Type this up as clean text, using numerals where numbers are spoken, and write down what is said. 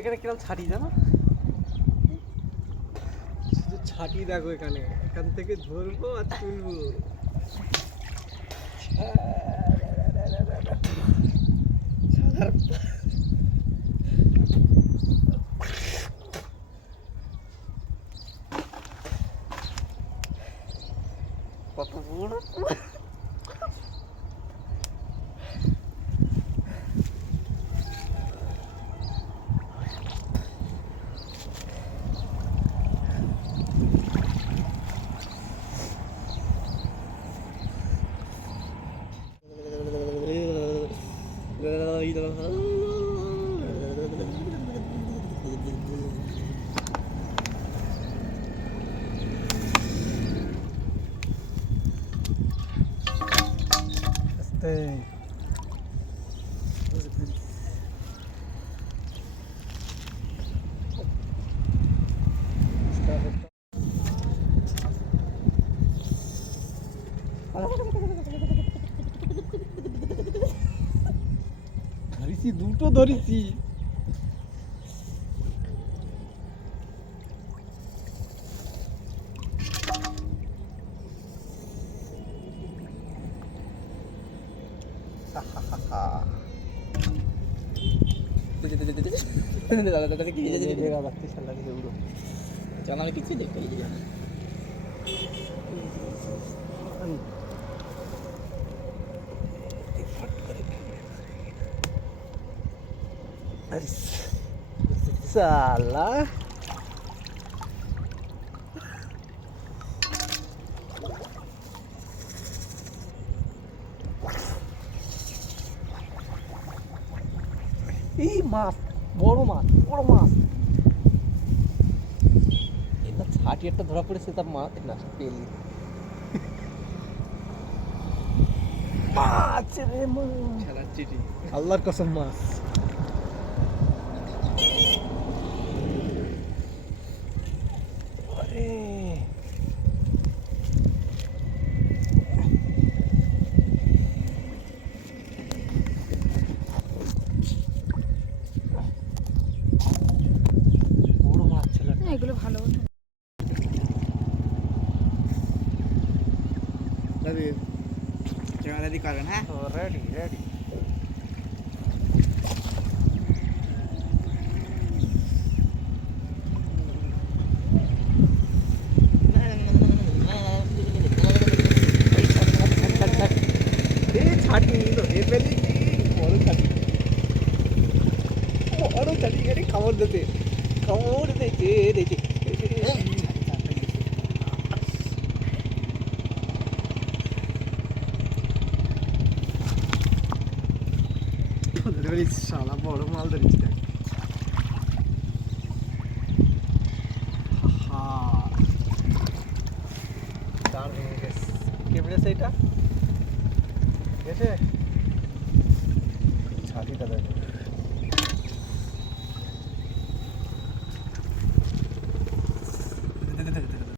এখানে কিরকম ছাটি জানো, শুধু ছাটি দেখো এখানে, এখান থেকে ধরবো আর তুলবো। কত বড় ধরেছি, দুটো ধরেছি। साला এই মাছ, বড় মাছ, বড় মাছ। এটা ছাটি একটা ধরা পড়েছে, তার মাছ না পেলি মাছ রে মাছ, আল্লাহর কসম মাছ। এগুলো ভালো রেডি করেন, হ্যাঁ রেডি রেডি। ছাটি নিল এ পেলি, বড় ছাটি, বড় ছাটি গাড়ি খাবার দিতে, খাবার দিতে দেখে শালা বড় মাল ধরেছি দেখ। দাঁড় ভেঙে গেছে, কে বেড়েছে এটা গেছে ছাটিটা দেখো।